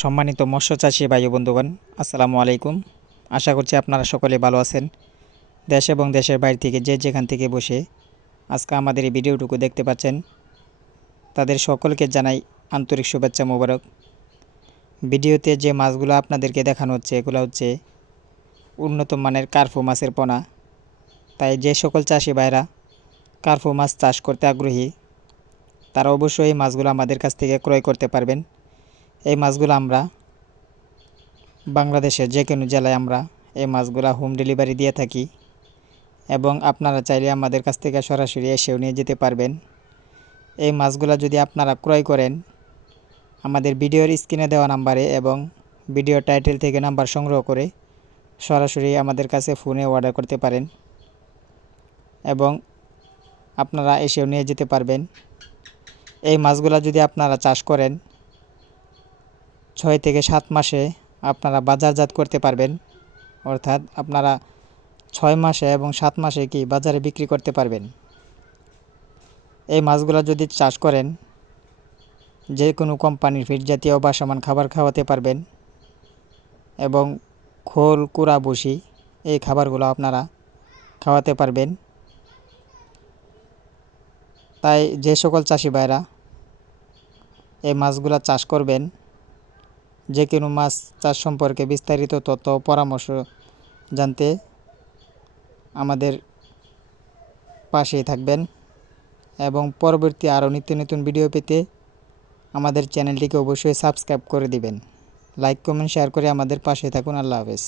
সম্মানিত মৎস্য চাষী ভাই বন্ধুগণ, আসসালামু আলাইকুম। আশা করছি আপনারা সকলে ভালো আছেন। দেশ এবং দেশের বাইরে থেকে যে যেখান থেকে বসে আজকে আমাদের এই ভিডিওটুকু দেখতে পাচ্ছেন, তাদের সকলকে জানাই আন্তরিক শুভেচ্ছা মোবারক। ভিডিওতে যে মাছগুলো আপনাদেরকে দেখানো হচ্ছে, এগুলো হচ্ছে উন্নত মানের কার্ফু মাছের পোনা। তাই যে সকল চাষি ভাইরা কার্ফু মাছ চাষ করতে আগ্রহী, তারা অবশ্যই এই মাছগুলো আমাদের কাছ থেকে ক্রয় করতে পারবেন। এই মাছগুলো আমরা বাংলাদেশের যে কোনো জেলায় আমরা এই মাছগুলো হোম ডেলিভারি দিয়ে থাকি। এবং আপনারা চাইলে আমাদের কাছ থেকে সরাসরি এসেও নিয়ে যেতে পারবেন। এই মাছগুলো যদি আপনারা ক্রয় করেন, আমাদের ভিডিওর স্ক্রিনে দেওয়া নাম্বারে এবং ভিডিও টাইটেল থেকে নাম্বার সংগ্রহ করে সরাসরি আমাদের কাছে ফোনে অর্ডার করতে পারেন। এবং আপনারা এসেও নিয়ে যেতে পারবেন। এই মাছগুলো যদি আপনারা চাষ করেন ছয় থেকে সাত মাসে আপনারা বাজারজাত করতে পারবেন। অর্থাৎ আপনারা ছয় মাসে এবং সাত মাসে কি বাজারে বিক্রি করতে পারবেন। এই মাছগুলো যদি চাষ করেন যে কোনো কোম্পানির ফিড জাতীয় বা সমান খাবার খাওয়াতে পারবেন এবং খোল, কুড়া বসি এই খাবারগুলো আপনারা খাওয়াতে পারবেন। তাই যে সকল চাষি ভাইরা এই মাছগুলো চাষ করবেন যে কোনো মাছ চাষ সম্পর্কে বিস্তারিত তথ্য পরামর্শ জানতে আমাদের পাশেই থাকবেন এবং পরবর্তী আরও নিত্য নতুন ভিডিও পেতে আমাদের চ্যানেলটিকে অবশ্যই সাবস্ক্রাইব করে দিবেন। লাইক, কমেন্ট, শেয়ার করে আমাদের পাশে থাকুন। আল্লাহ হাফেজ।